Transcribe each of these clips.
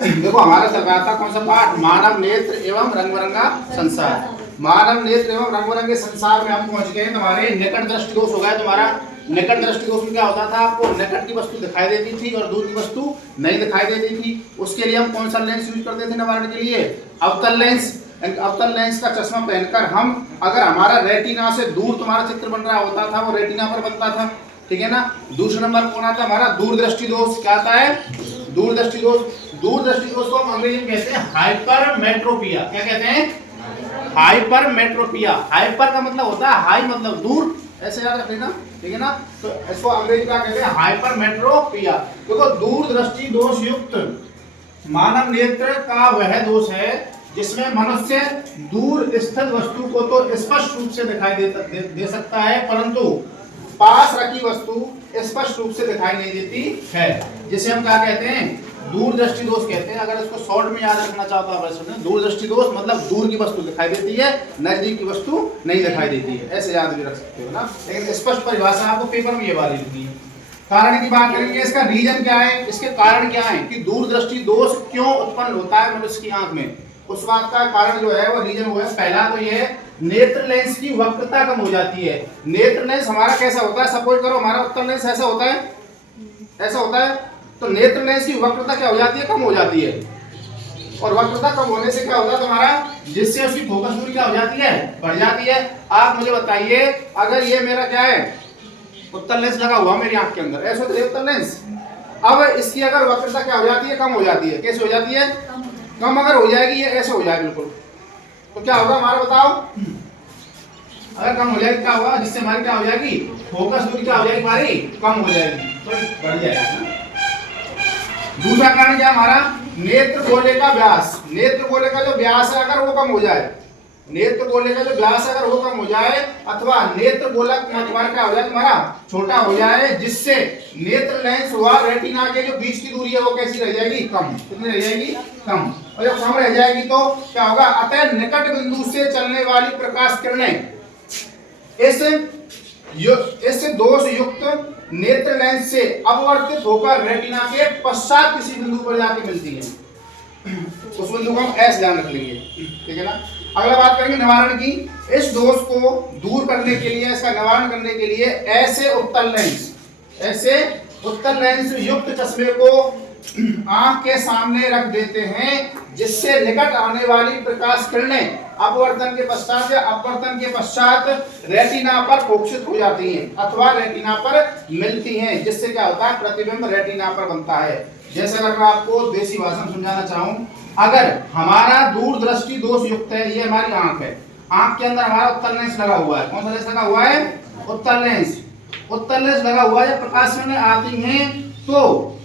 देखो हमारा चल रहा था कौन सा पाठ, मानव नेत्र एवं रंग बिरंगा संसार। मानव नेत्र एवं रंग बिरंगे संसार में हम पहुंच गए। तुम्हारे निकट दृष्टि दोष हो गया। तुम्हारा निकट दृष्टि दोष में क्या होता था, आपको निकट की वस्तु दिखाई देती थी और दूर की वस्तु नहीं दिखाई देती थी। उसके लिए हम कौन सा लेंस यूज करते थे निवारण के लिए, अवतल लेंस। अवतल लेंस का चश्मा पहनकर हम, अगर हमारा रेटिना से दूर तुम्हारा चित्र बन रहा होता था वो रेटिना पर बनता था, ठीक है ना। दूसरा नंबर कौन आता है हमारा, दूरदृष्टि दोष। क्या आता है, दूरदृष्टि दोष। दूरदृष्टि दोष को हम अंग्रेजी में कहते हैं हाइपरमेट्रोपिया। क्या कहते हैं, हाइपरमेट्रोपिया। हाइपर का मतलब होता है हाई, मतलब दूर, ऐसे याद रख लेना, ठीक है ना। तो इसको अंग्रेजी में कहते हैं हाइपरमेट्रोपिया। देखो दूरदृष्टि दोष युक्त मानव नेत्र का वह दोष है जिसमें मनुष्य दूर स्थित वस्तु को तो स्पष्ट रूप से दिखाई दे सकता है, परंतु पास रखी वस्तु स्पष्ट रूप से दिखाई नहीं देती है, जिसे हम क्या कहते हैं, दूरदृष्टि दोष कहते हैं। अगर इसको शॉर्ट में याद रखना चाहता है, दूरदृष्टि दोष मतलब दूर की वस्तु दिखाई देती है, नजदीक की वस्तु नहीं दिखाई देती है, ऐसे याद भी रख सकते हो ना। लेकिन स्पष्ट परिभाषा आपको पेपर में ये वाली लिखी है। कारण की बात करेंगे, इसका रीजन क्या है, इसके कारण क्या है कि दूरदृष्टि दोष क्यों उत्पन्न होता है मनुष्य की आंख में। उस बात का कारण जो है वो रीजन वो है, पहला तो ये नेत्र लेंस की वक्रता कम हो जाती है। नेत्र लेंस हमारा कैसा होता है, सपोज करो हमारा उत्तल लेंस ऐसा होता है, ऐसा होता है, तो नेत्र लेंस की वक्रता क्या हो जाती है, कम हो जाती है। और वक्रता कम होने से क्या होता है तुम्हारा, जिससे उसकी फोकस दूरी क्या हो जाती है, बढ़ जाती है। आप मुझे बताइए, अगर ये मेरा क्या है, उत्तल लेंस लगा हुआ मेरी आंख के अंदर, ऐसा होता है उत्तल लेंस, अब इसकी अगर वक्रता क्या हो जाती है, कम हो जाती है। कैसे हो जाती है, कम अगर हो जाएगी, ये ऐसे हो जाएगी बिल्कुल, तो क्या होगा हमारा बताओ, अगर कम हो जाएगी क्या होगा, जिससे हमारी क्या हो जाएगी, फोकस दूरी क्या हो जाएगी हमारी, कम हो जाएगी, तो बढ़ जाएगी। दूसरा कारण क्या हमारा, नेत्र गोले का व्यास। नेत्र गोले का जो व्यास है अगर वो कम हो जाए, नेत्र गोले का जो व्यास अगर वो कम हो जाए, अथवा नेत्र गोलक तुम्हारा क्या हो जाए, तुम्हारा छोटा हो जाए, जिससे नेत्र लेंस व रेटिना के जो बीच की दूरी है वो कैसी रह जाएगी, कम। कितनी रह जाएगी, कम। और जब कम रह जाएगी तो क्या होगा, अतः निकट बिंदु से चलने वाली प्रकाश किरणें इस दोष युक्त नेत्र लेंस से अपवर्तित होकर रेटिना के पश्चात किसी बिंदु पर जाके मिलती है। उस बिंदु को हम ऐसे ध्यान रख लेंगे, ठीक है ना। अगला बात करेंगे निवारण की। इस दोष को दूर करने के लिए, इसका निवारण करने के लिए ऐसे उत्तल लेंस युक्त चश्मे को आंख के सामने रख देते हैं, जिससे निकट आने वाली प्रकाश किरणें अपवर्तन के पश्चात या अपवर्तन के पश्चात रेटिना पर फोकसित हो जाती हैं अथवा रेटिना पर मिलती हैं, जिससे क्या होता है, प्रतिबिंब रेटिना पर बनता है। जैसे अगर मैं आपको देसी भाषा में समझाना चाहूं, अगर हमारा दूरदृष्टि दोष युक्त है, ये हमारी आंख है, आंख के अंदर हमारा उत्तल लेंस लगा हुआ है। कौन सा लेंस लगा हुआ है, उत्तल लेंस। उत्तल लेंस लगा हुआ है, जब प्रकाश किरणें आती हैं तो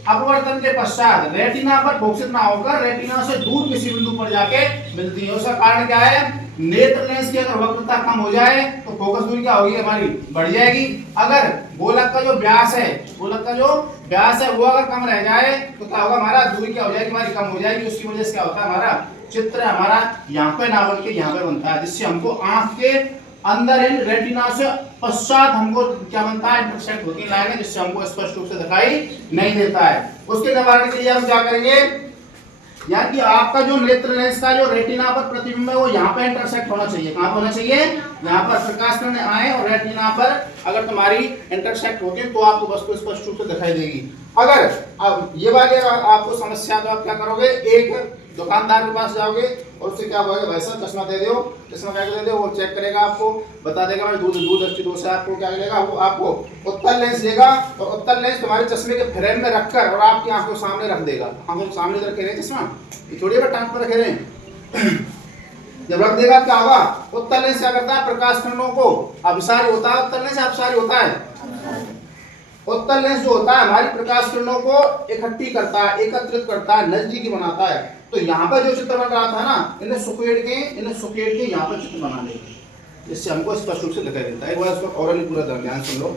अपवर्तन के पश्चात रेटिना पर फोकसित ना होकर रेटिना से दूर किसी बिंदु पर जाके मिलती है। उसका कारण क्या है, नेत्र लेंस की अगर वक्रता कम हो जाए तो फोकस दूरी क्या होगी, हमारी बढ़ जाएगी। अगर गोलक का जो व्यास है, गोलक का जो व्यास है वो अगर कम रह जाए तो क्या होगा, हमारा दूरी क्या हो जाएगी, हमारी कम हो जाएगी। उसकी वजह से क्या होता है, हमारा चित्र हमारा यहाँ पे ना बन के यहाँ पे बनता है, जिससे हमको आंख के अंदर इन रेटिना से पश्चात हमको क्या बनता है, इंटरसेक्ट होती है लाइनें, जिससे हमको स्पष्ट रूप से दिखाई नहीं देता है। उसके निवारण के लिए हम क्या करेंगे, यार कि आपका जो नेत्र लेंस का जो रेटिना पर प्रतिबिंब है वो यहाँ पे इंटरसेक्ट होना चाहिए। कहाँ होना चाहिए, यहाँ पर प्रकाश किरणें आए और रेटिना पर अगर तुम्हारी इंटरसेक्ट होगी तो आपको वस्तु स्पष्ट रूप से दिखाई देगी। अगर अब ये वाले आपको समस्या, तो आप क्या करोगे, एक दुकानदार के पास जाओगे और उससे क्या बोलोगे, भाई साहब चश्मा दे दो, चश्मा क्या दे दो, वो चेक करेगा, आपको बता देगा भाई दूरदृष्टि दोष है। आपको क्या करेगा, वो आपको उत्तल लेंस देगा और उत्तल लेंस तुम्हारे चश्मे के फ्रेम में रखकर और आपकी आंखों सामने रख देगा। आंखों सामने रखे रहे चश्मा, ये थोड़ी बार टांग पर रखे रहे जब रख देगा क्या होगा, उत्तल लेंस क्या करता है, प्रकाश किरणों को अभिसारी होता है, उत्तल लेंस अपसारी होता है। उत्तल लेंस जो होता है हमारी प्रकाश किरणों को इकट्ठी करता है, एकत्रित करता है, नजदीकी बनाता है। तो यहाँ पर जो चित्र बन रहा था ना, इन्हें सुकेड़ के यहाँ पर चित्र बना लेंगे, जिससे हमको स्पष्ट रूप से दिखाई देता है। एक बार इसको ओरली पूरा ध्यान सुन लो।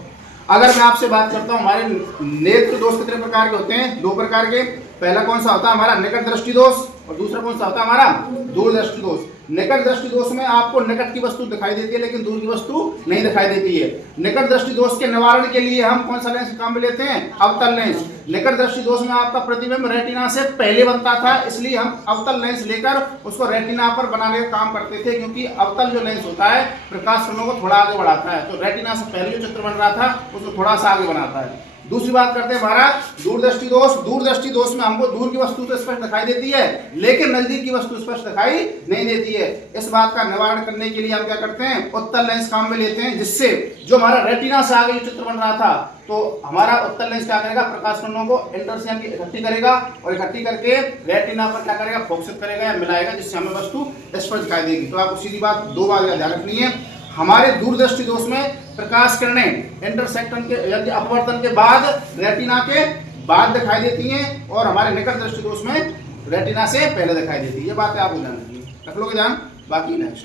अगर मैं आपसे बात करता हूँ, हमारे नेत्र दोष कितने प्रकार के होते हैं, दो प्रकार के। पहला कौन सा होता है हमारा निकट दृष्टि दोष, और दूसरा कौन सा होता है हमारा दूरदृष्टि दोष। निकट दृष्टि दोष में आपको निकट की वस्तु दिखाई देती है लेकिन दूर की वस्तु नहीं दिखाई देती है। निकट दृष्टि दोष के निवारण के लिए हम कौन सा लेंस काम में लेते हैं? अवतल लेंस। निकट दृष्टि दोष में आपका प्रतिबिंब रेटिना से पहले बनता था, इसलिए हम अवतल लेंस लेकर उसको रेटिना पर बनाने का काम करते थे, क्योंकि अवतल जो लेंस होता है प्रकाश किरणों को थोड़ा आगे बढ़ाता है, तो रेटिना से पहले जो चित्र बन रहा था उसको थोड़ा सा आगे बनाता है। दूसरी बात करते हैं हमारा दूरदृष्टि दोष। दूरदृष्टि दोष में हमको दूर की वस्तु तो स्पष्ट दिखाई देती है लेकिन नजदीक की वस्तु स्पष्ट दिखाई नहीं देती है। इस बात का निवारण करने के लिए हम क्या करते हैं? उत्तल लेंस काम में लेते हैं, जिससे जो हमारा रेटिना से आगे जो चित्र बन रहा था तो हमारा उत्तल लेंस क्या करेगा? प्रकाश किरणों को इंटर से यानी इकट्ठी करेगा और इकट्ठी करके रेटिना पर क्या करेगा? फोकसित करेगा या मिलाएगा, जिससे हमें वस्तु स्पष्ट दिखाई देगी। तो आपको सीधी बात दो बात ध्यान रखनी है, हमारे दूरदृष्टि दोष में प्रकाश किरणें इंटरसेक्शन के यानी अपवर्तन के बाद रेटिना के बाद दिखाई देती हैं और हमारे निकट दृष्टि दोष में रेटिना से पहले दिखाई देती है। ये बातें आपको ध्यान रखिए, रख लोगे ध्यान। बाकी नेक्स्ट